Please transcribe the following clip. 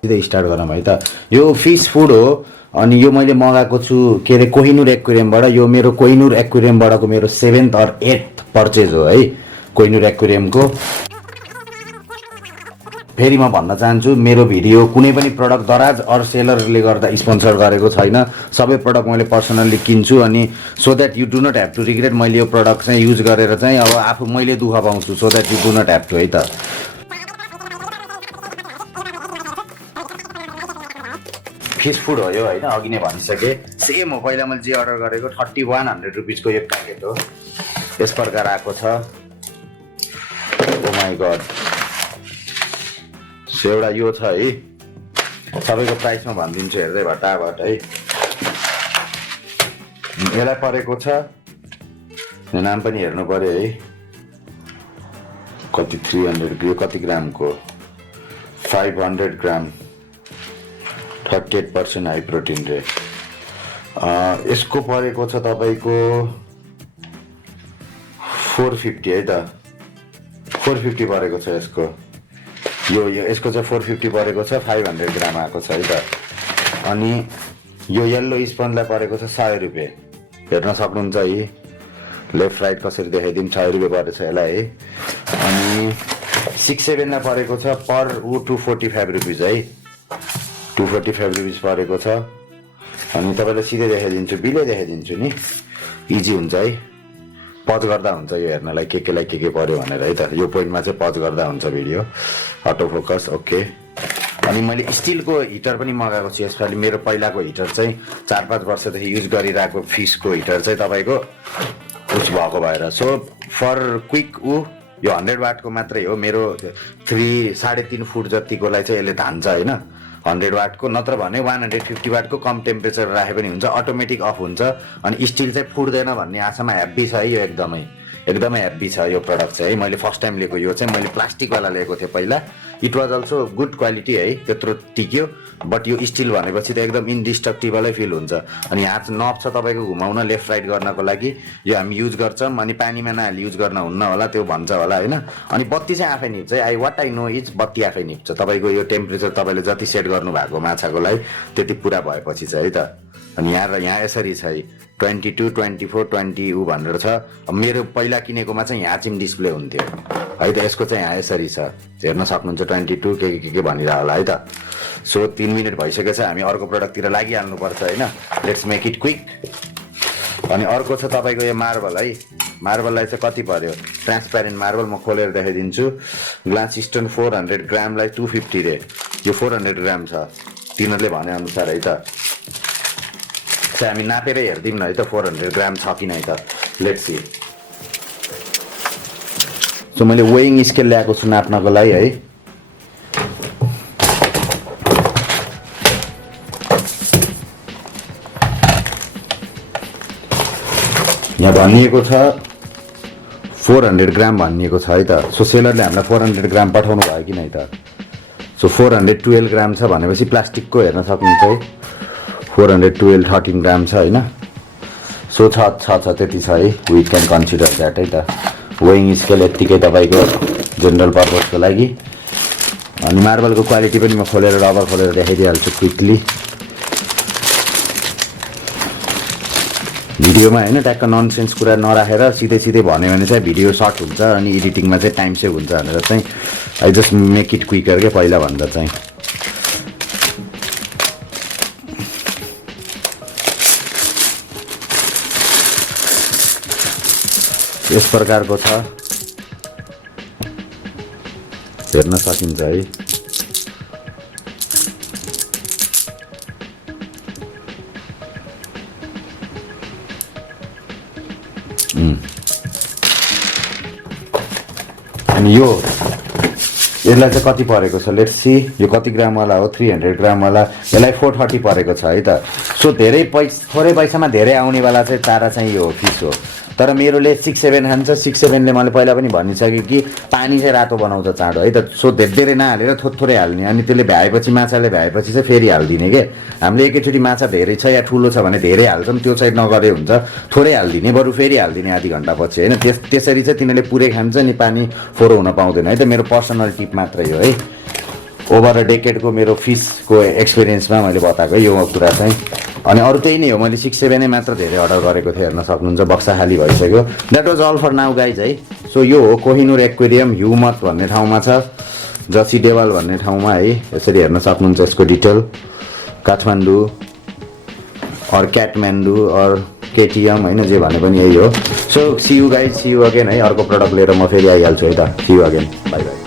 सिधै स्टार्ट गरौँ है त। यो फिस फुड हो अनि यो मैले मगाएको छु के अरे कोहिनुर एक्वेरियमबाट। यो मेरो कोहिनुर एक्वेरियमबाटको मेरो 7th or 8th पर्चेज हो है कोहिनुर एक्वेरियमको। फेरि म भन्न चाहन्छु मेरो भिडियो कुनै पनि प्रडक्ट दराज अर सेलरले गर्दा स्पोन्सर गरेको छैन। सबै प्रडक्ट मैले पर्सनल्ली किन्छु अनि so that you do not have to regret मैले यो प्रडक्ट चाहिँ युज गरेर चाहिँ अब आफू मैले दुःख पाउँछु। So that you do not have to है त। फिस फुड हो यो होइन, अघि नै भनिसकेँ। सेम हो पहिला मैले जे अर्डर गरेको 3100 रुपिजको यो प्याकेट हो। यस प्रकार आएको छ। ओ माई गड। सो एउटा यो छ है, सबैको प्राइसमा भनिदिन्छु हेर्दै भटाभट है। यसलाई परेको छ, यो नाम पनि हेर्नु पर्यो है, कति 300 यो कति ग्रामको 500 ग्राम 38% हाई प्रोटिन रे। यसको परेको छ तपाईँको 450 है त, 450 परेको छ यसको। यो यसको चाहिँ 450 परेको छ, 500 ग्राम आएको छ है त। अनि यो येल्लो स्पन्जलाई परेको छ 100 रुपियाँ। हेर्न सक्नुहुन्छ है, लेफ्ट राइट कसरी देखाइदिउँ, 100 रुपियाँ परेको छ यसलाई है। अनि 6-7 लाई परेको छ पर 245 रुपिज है, 245 रुपिज परेको छ। अनि तपाईँलाई सिधै देखाइदिन्छु, बिलै देखाइदिन्छु नि, इजी हुन्छ है। पज गर्दा हुन्छ यो हेर्नलाई केलाई के पर्यो भनेर है त। यो पोइन्टमा चाहिँ पज गर्दा हुन्छ भिडियो, अटो फोकस ओके। अनि मैले स्टिलको हिटर पनि मगाएको छु यसपालि। मेरो पहिलाको हिटर चाहिँ 4-5 वर्षदेखि युज गरिरहेको फिसको हिटर चाहिँ तपाईँको उस भएको भएर। सो फर क्विक यो 100 वाटको मात्रै हो। मेरो 3.5 फुट जतिकोलाई चाहिँ यसले धान्छ होइन 100 वाटको, नत्र भने 150 वाटको कम टेम्परेचर राखे पनि हुन्छ, अटोमेटिक अफ हुन्छ। अनि स्टिल चाहिँ फुट्दैन भन्ने आशामा हेभी छ है यो, एकदमै हेभी छ यो प्रडक्ट चाहिँ है। मैले फर्स्ट टाइम लिएको यो चाहिँ मैले प्लास्टिकवाला लिएको थिएँ पहिला। It was also good quality है, त्यत्रो टिक्यो। बट यो स्टिल भनेपछि त एकदम इन्डिस्ट्रक्टिबलै फिल हुन्छ। अनि यहाँ चाहिँ नब छ तपाईँको घुमाउन लेफ्ट राइट गर्नको लागि, यो हामी युज गर्छौँ। अनि पानीमा नहाली युज गर्न हुन्न होला, त्यो भन्छ होला होइन। अनि बत्ती चाहिँ आफै निप्छ है, वाट आई नो इज बत्ती आफै निप्छ। तपाईँको यो टेम्परेचर तपाईँले जति सेट गर्नुभएको माछाको लागि त्यति पुरा भएपछि चाहिँ है त। अनि यहाँ यसरी छ है 22, 24, 20 भनेर छ। मेरो पहिला किनेकोमा चाहिँ यहाँ चाहिँ डिस्प्ले हुन्थ्यो है त। यसको चाहिँ यहाँ यसरी छ, हेर्न सक्नुहुन्छ 22 के भनिरह होला है त। सो 3 मिनट भइसकेको छ, हामी अर्को प्रडक्टतिर लागिहाल्नुपर्छ होइन। Let's make it quick. अनि अर्को छ तपाईँको यो मार्बल है। मार्बललाई चाहिँ कति पर्यो, ट्रान्सप्यारेन्ट मार्बल म खोलेर देखाइदिन्छु। ग्लास स्टोन 400 ग्रामलाई 250 रे। यो 400 ग्राम छ तिनीहरूले भने अनुसार है त। हामी नापेरै हेरिदिउँ न है त 400 ग्राम छ कि नै त। Let's see. सो मैले वेइङ स्केल ल्याएको छु नाप्नको लागि है। यहाँ भनिएको छ 400 ग्राम भनिएको छ है त। सो सेलरले हामीलाई 400 ग्राम पठाउनु भयो कि नै त। सो 412 ग्राम छ भनेपछि प्लास्टिकको हेर्न सक्नुहुन्छ है, 412 13 ग्राम छ होइन। सो छ त्यति छ है, वी क्यान कन्सिडर द्याट है त। वेइङ स्केल यत्तिकै तपाईँको जेनरल पर्पजको लागि। अनि मार्बलको क्वालिटी पनि म खोलेर रबर खोलेर देखाइदिइहाल्छु क्विकली भिडियोमा होइन। ट्याक्क ननसेन्स कुरा नराखेर सिधै भन्यो भने चाहिँ भिडियो सर्ट हुन्छ अनि एडिटिङमा चाहिँ टाइम सेभ हुन्छ भनेर चाहिँ I just make it quicker के पहिला भन्दा चाहिँ। यस प्रकारको छ, हेर्न सकिन्छ है। अनि यसलाई चाहिँ कति परेको छ लेट्स सी। यो कति ग्रामवाला हो, 300 ग्रामवाला। यसलाई 430 परेको छ है त। सो थोरै पैसामा धेरै आउनेवाला चाहिँ चारा चाहिँ यो फिस हो। तर मेरोले 6-7 खान्छ। 6-7ले मैले पहिला पनि भनिसकेँ कि पानी चाहिँ रातो बनाउँछ चाँडो है त। सो धेरै नहालेर थोरै हाल्ने, अनि त्यसले भ्याएपछि माछाले भ्याएपछि चाहिँ फेरि हालिदिने के। हामीले एकैचोटि माछा धेरै छ या ठुलो छ भने धेरै हाल्छौँ, त्यो चाहिँ नगरे हुन्छ, थोरै हालिदिने बरु फेरि हालिदिने आधी घन्टा पछि होइन। त्यसरी चाहिँ तिनीहरूले पुरै खान्छ नि, पानी फोरो हुन पाउँदैन है त। मेरो पर्सनल टिप मात्रै हो है। ओभर अ डेकेडको मेरो फिसको एक्सपिरियन्समा मैले बताएको यो कुरा चाहिँ। अनि अरू त्यही नै हो, मैले 6-7 मात्र धेरै अर्डर गरेको थिएँ, हेर्न सक्नुहुन्छ बक्सा खाली भइसक्यो। That was all for now guys है। सो यो हो कोहिनूर एक्वेरियम, ह्युमत भन्ने ठाउँमा छ, जसी डेवाल भन्ने ठाउँमा है। यसरी हेर्न सक्नुहुन्छ यसको डिटेल, काठमाडौँ और क्याठमाडौँ और केटिएम होइन, जे भने पनि यही हो। So see you guys, see you again है। अर्को प्रडक्ट लिएर म फेरि आइहाल्छु है त। See you again, bye by.